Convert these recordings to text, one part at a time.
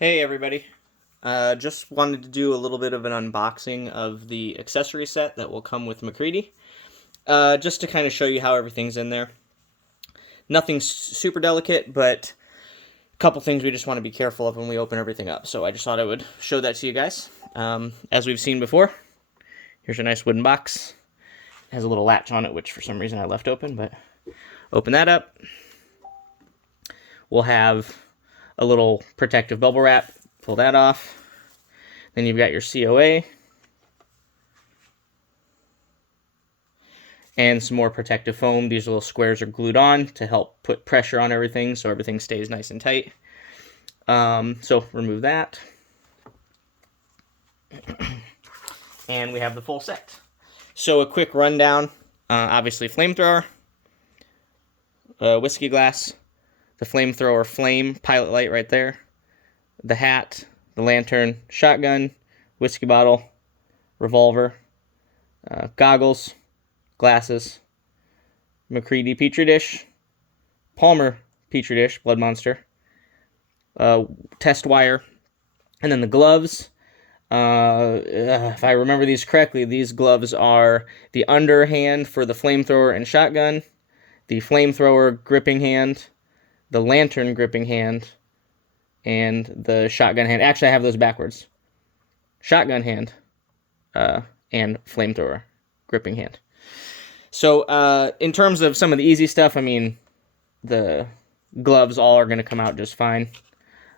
Hey everybody. Just wanted to do a little bit of an unboxing of the accessory set that will come with Macready. Just to kind of show you how everything's in there. Nothing super delicate, but a couple things we just want to be careful of when we open everything up. So I just thought I would show that to you guys. As we've seen before, here's a nice wooden box. It has a little latch on it, which for some reason I left open, but open that up. We'll have a little protective bubble wrap. Pull that off. Then you've got your COA. And some more protective foam. These little squares are glued on to help put pressure on everything so everything stays nice and tight. So remove that. And we have the full set. So a quick rundown. Obviously flamethrower, whiskey glass, the flamethrower flame, pilot light right there, the hat, the lantern, shotgun, whiskey bottle, revolver, goggles, glasses, Macready petri dish, Palmer petri dish, blood monster, test wire, and then the gloves. If I remember these correctly, these gloves are the underhand for the flamethrower and shotgun, the flamethrower gripping hand, the lantern gripping hand, and the shotgun hand. Actually, I have those backwards. Shotgun hand and flamethrower gripping hand. So in terms of some of the easy stuff, I mean, the gloves all are going to come out just fine.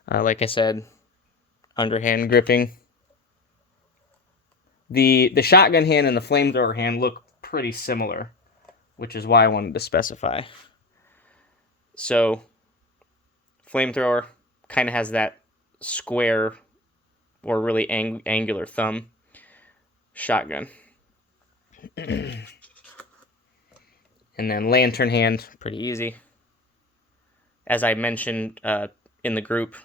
Like I said, underhand gripping. The shotgun hand and the flamethrower hand look pretty similar, which is why I wanted to specify. So, flamethrower kind of has that square or really angular thumb. Shotgun. And then lantern hand, pretty easy. As I mentioned in the group,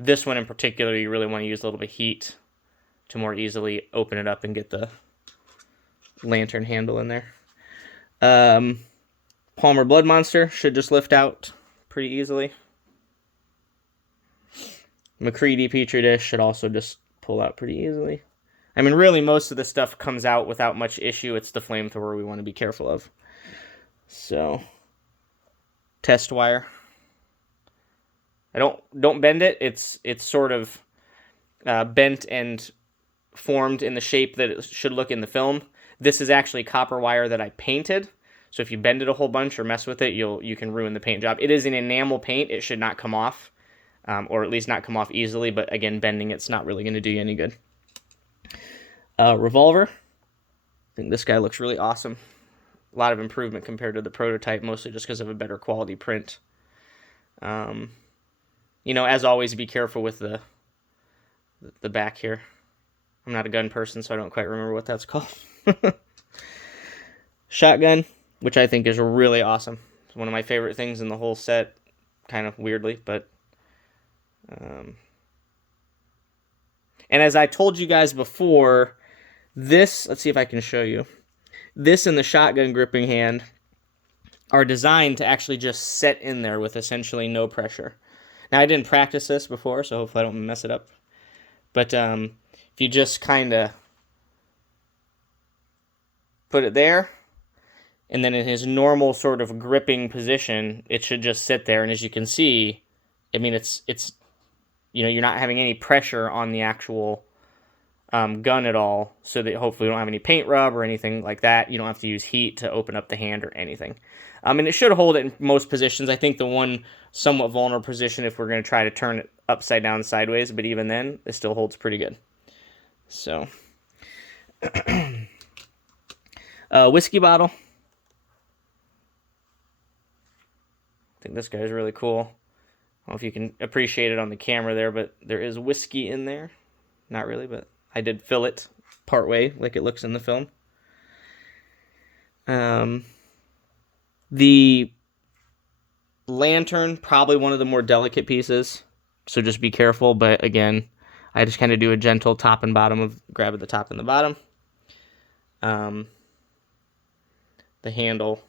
this one in particular, you really want to use a little bit of heat to more easily open it up and get the lantern handle in there. Palmer Blood Monster should just lift out pretty easily. Macready petri dish should also just pull out pretty easily. I mean, really, most of the stuff comes out without much issue. It's the flamethrower we want to be careful of. So, test wire. I don't bend it. It's sort of bent and formed in the shape that it should look in the film. This is actually copper wire that I painted. So if you bend it a whole bunch or mess with it, you can ruin the paint job. It is an enamel paint. It should not come off, or at least not come off easily. But again, bending it's not really going to do you any good. Revolver. I think this guy looks really awesome. A lot of improvement compared to the prototype, mostly just because of a better quality print. As always, be careful with the back here. I'm not a gun person, so I don't quite remember what that's called. Shotgun, which I think is really awesome. It's one of my favorite things in the whole set, kind of weirdly, but... And as I told you guys before, this, let's see if I can show you. This and the shotgun gripping hand are designed to actually just set in there with essentially no pressure. Now, I didn't practice this before, so hopefully I don't mess it up. But if you just kind of put it there, and then in his normal sort of gripping position, it should just sit there. And as you can see, I mean, it's you're not having any pressure on the actual gun at all, so that hopefully you don't have any paint rub or anything like that. You don't have to use heat to open up the hand or anything. And it should hold it in most positions. I think the one somewhat vulnerable position if we're going to try to turn it upside down sideways, but even then, it still holds pretty good. So, whiskey bottle. I think this guy is really cool. I don't know if you can appreciate it on the camera there, but there is whiskey in there. Not really, but I did fill it partway like it looks in the film. The lantern, probably one of the more delicate pieces, so just be careful. But again, I just kind of do a gentle top and bottom of grab at the top and the bottom. The handle,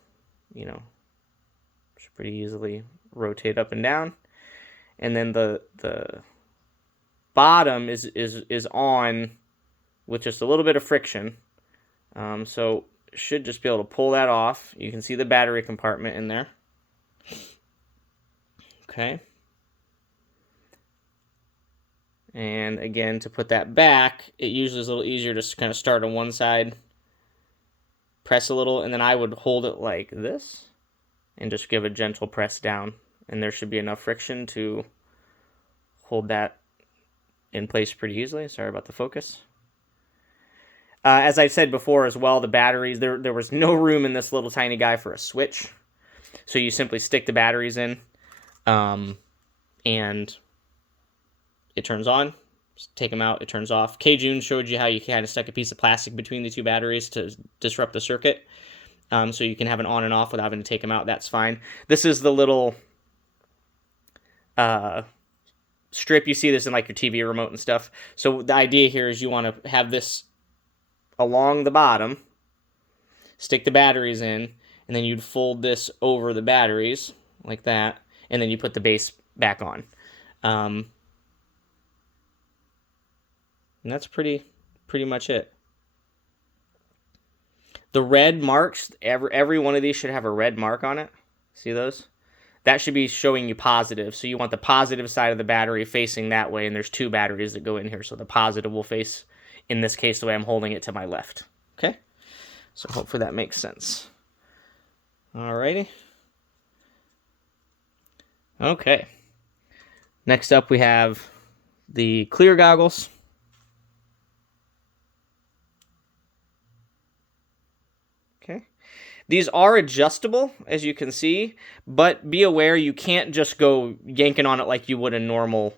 should pretty easily rotate up and down. And then the bottom is on with just a little bit of friction. So should just be able to pull that off. You can see the battery compartment in there. Okay. And again, to put that back, it usually is a little easier to kind of start on one side, press a little, and then I would hold it like this and just give a gentle press down. And there should be enough friction to hold that in place pretty easily. Sorry about the focus. As I said before as well, the batteries, there was no room in this little tiny guy for a switch. So you simply stick the batteries in, and it turns on. Just take them out, it turns off. K-June showed you how you kind of stuck a piece of plastic between the two batteries to disrupt the circuit. So you can have an on and off without having to take them out. That's fine. This is the little strip. You see this in like your TV remote and stuff. So the idea here is you want to have this along the bottom, stick the batteries in, and then you'd fold this over the batteries like that, and then you put the base back on. And that's pretty much it. The red marks, every one of these should have a red mark on it. See those? That should be showing you positive. So you want the positive side of the battery facing that way, and there's two batteries that go in here. So the positive will face, in this case, the way I'm holding it, to my left. Okay? So hopefully that makes sense. Alrighty. Okay. Next up we have the clear goggles. Okay. These are adjustable, as you can see, but be aware you can't just go yanking on it like you would a normal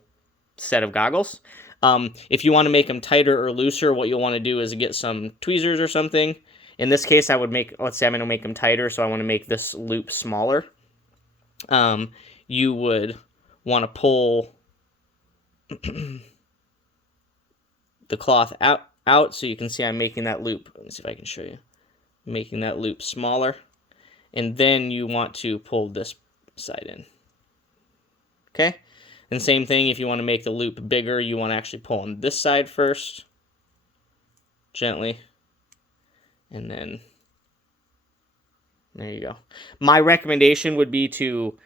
set of goggles. If you want to make them tighter or looser, what you'll want to do is get some tweezers or something. In this case, I would make, let's say I'm going to make them tighter, so I want to make this loop smaller. You would want to pull the cloth out so you can see I'm making that loop. Let me see if I can show you. Making that loop smaller, and then you want to pull this side in. Okay, and same thing, if you want to make the loop bigger, you want to actually pull on this side first, gently, and then there you go. My recommendation would be to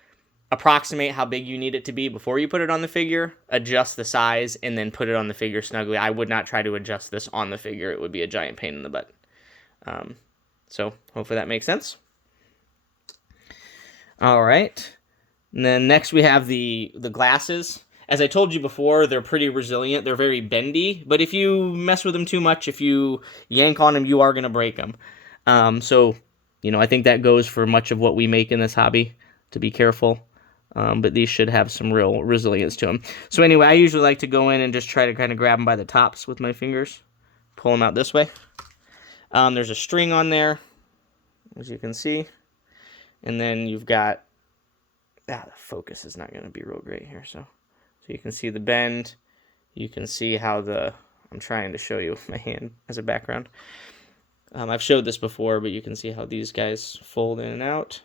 approximate how big you need it to be before you put it on the figure, adjust the size, and then put it on the figure snugly. I would not try to adjust this on the figure. It would be a giant pain in the butt. So hopefully that makes sense. All right. And then next we have the glasses. As I told you before, they're pretty resilient. They're very bendy, but if you mess with them too much, if you yank on them, you are going to break them. So, I think that goes for much of what we make in this hobby, to be careful. But these should have some real resilience to them. So anyway, I usually like to go in and just try to kind of grab them by the tops with my fingers. Pull them out this way. There's a string on there, as you can see. And then you've got, the focus is not going to be real great here. So you can see the bend. You can see how I'm trying to show you my hand as a background. I've showed this before, but you can see how these guys fold in and out.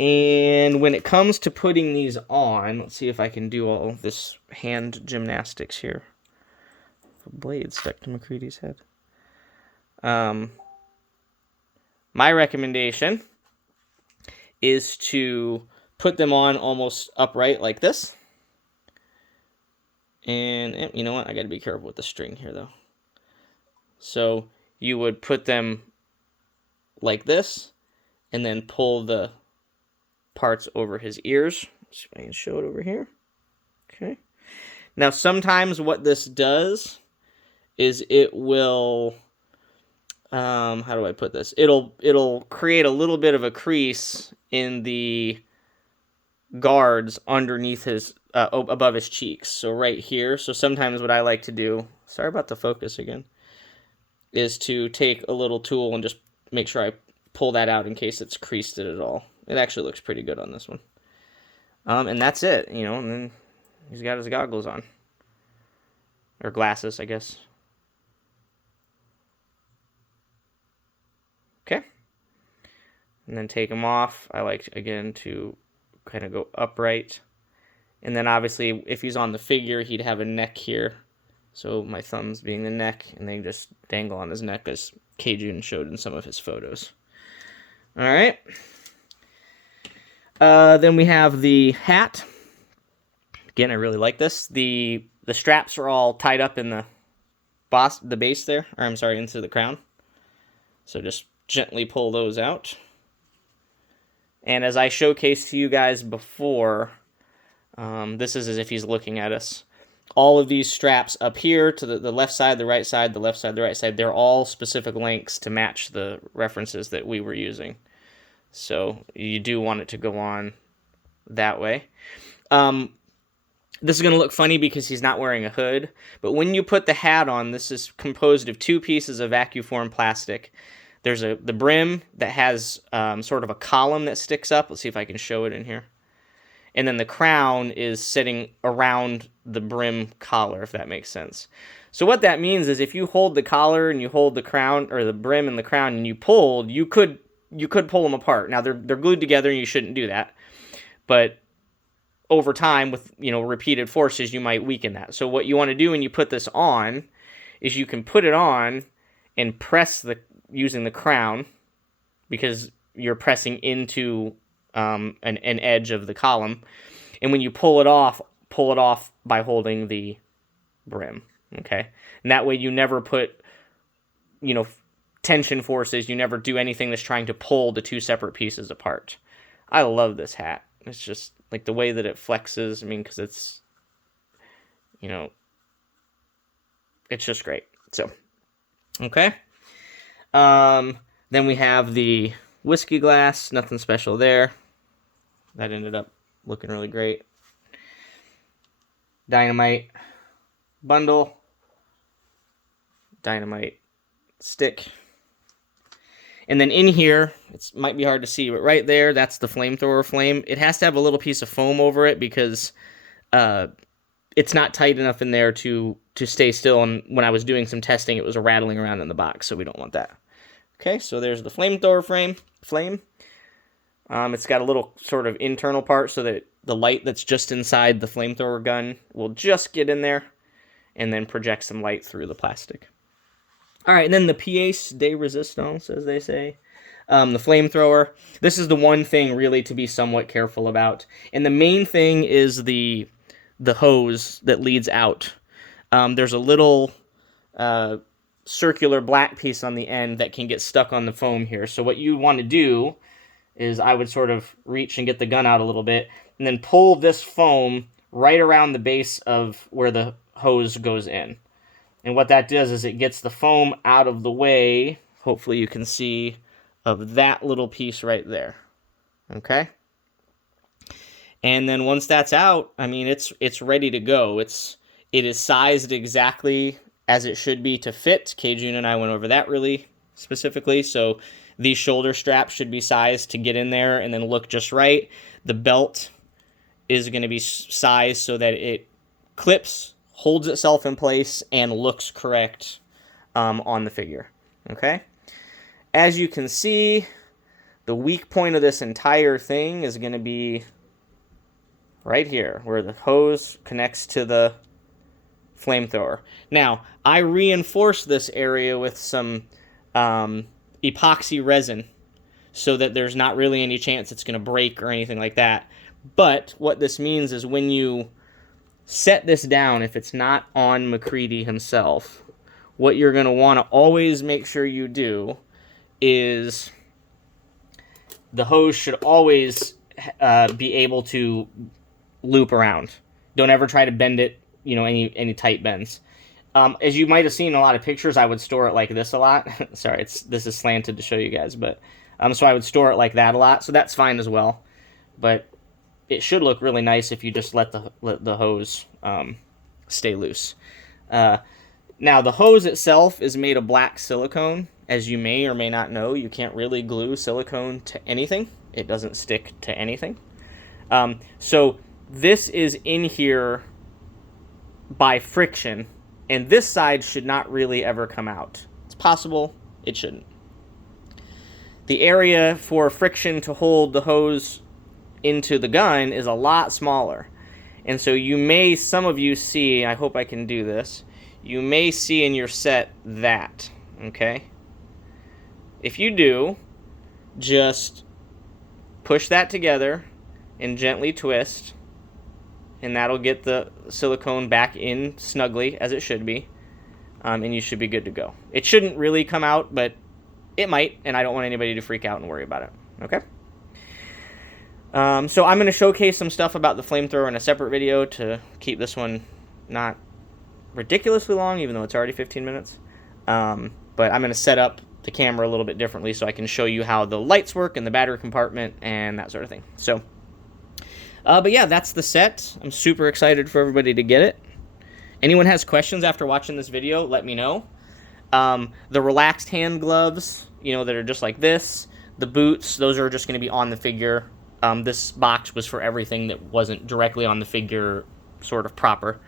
And when it comes to putting these on, let's see if I can do all this hand gymnastics here. A blade stuck to Macready's head. My recommendation is to put them on almost upright like this. And you know what? I got to be careful with the string here, though. So you would put them like this, and then pull the parts over his ears. Let's see if I can show it over here. Okay. Now, sometimes what this does is it will, how do I put this? It'll create a little bit of a crease in the guards underneath his, above his cheeks. So right here. So sometimes what I like to do, sorry about the focus again, is to take a little tool and just make sure I pull that out in case it's creased it at all. It actually looks pretty good on this one. And that's it, and then he's got his goggles on. Or glasses, I guess. Okay. And then take them off. I like, again, to kind of go upright And then obviously if he's on the figure, he'd have a neck here. So my thumbs being the neck, and they just dangle on his neck as K-Jun showed in some of his photos. All right. Then we have the hat. Again, I really like this. The straps are all tied up in the base there, or I'm sorry, into the crown. So just gently pull those out. And as I showcased to you guys before, this is as if he's looking at us. All of these straps up here to the left side, the right side, the left side, the right side, they're all specific lengths to match the references that we were using. So you do want it to go on that way. This is going to look funny because he's not wearing a hood, but when you put the hat on, this is composed of two pieces of vacuum plastic. There's the brim that has sort of a column that sticks up. Let's see if I can show it in here. And then the crown is sitting around the brim collar, if that makes sense. So what that means is if you hold the collar and you hold the crown, or the brim and the crown, and you pulled, you could pull them apart. Now they're glued together, and you shouldn't do that. But over time, with repeated forces, you might weaken that. So what you want to do when you put this on is you can put it on and press using the crown, because you're pressing into an edge of the column, and when you pull it off by holding the brim. Okay, and that way you never put tension forces. You never do anything that's trying to pull the two separate pieces apart. I love this hat. It's just like the way that it flexes. I mean, because it's it's just great. So okay. Then we have the whiskey glass. Nothing special there. That ended up looking really great. Dynamite bundle. Dynamite stick. And then in here, it might be hard to see, but right there, that's the flamethrower flame. It has to have a little piece of foam over it because it's not tight enough in there to stay still. And when I was doing some testing, it was rattling around in the box, so we don't want that. Okay, so there's the flamethrower flame. It's got a little sort of internal part so that the light that's just inside the flamethrower gun will just get in there and then project some light through the plastic. All right, and then the pièce de résistance, as they say, the flamethrower. This is the one thing really to be somewhat careful about. And the main thing is the hose that leads out. There's a little circular black piece on the end that can get stuck on the foam here. So what you want to do is I would sort of reach and get the gun out a little bit and then pull this foam right around the base of where the hose goes in. And what that does is it gets the foam out of the way, hopefully you can see, of that little piece right there. Okay? And then once that's out, I mean, it's ready to go. It is sized exactly as it should be to fit. K-Jun and I went over that really specifically. So these shoulder straps should be sized to get in there and then look just right. The belt is going to be sized so that it clips, holds itself in place, and looks correct on the figure. Okay? As you can see, the weak point of this entire thing is going to be right here, where the hose connects to the flamethrower. Now, I reinforced this area with some epoxy resin so that there's not really any chance it's going to break or anything like that. But what this means is when you set this down, if it's not on Macready himself, what you're going to want to always make sure you do is the hose should always be able to loop around. Don't ever try to bend it, any tight bends. As you might have seen in a lot of pictures, I would store it like this a lot. Sorry, this is slanted to show you guys, but so I would store it like that a lot. So that's fine as well. But it should look really nice if you just let the hose stay loose. Now, the hose itself is made of black silicone. As you may or may not know, you can't really glue silicone to anything. It doesn't stick to anything. So this is in here by friction, and this side should not really ever come out. It's possible, it shouldn't. The area for friction to hold the hose into the gun is a lot smaller. And so you may, some of you see, I hope I can do this, you may see in your set that, okay? If you do, just push that together and gently twist, and that'll get the silicone back in snugly as it should be, and you should be good to go. It shouldn't really come out, but it might, and I don't want anybody to freak out and worry about it, okay? So I'm going to showcase some stuff about the flamethrower in a separate video to keep this one not ridiculously long, even though it's already 15 minutes. But I'm going to set up the camera a little bit differently so I can show you how the lights work and the battery compartment and that sort of thing. So, but yeah, that's the set. I'm super excited for everybody to get it. Anyone has questions after watching this video, let me know. The relaxed hand gloves, that are just like this, the boots, those are just going to be on the figure. This box was for everything that wasn't directly on the figure, sort of proper.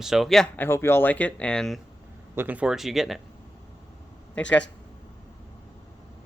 So yeah, I hope you all like it, and looking forward to you getting it. Thanks, guys.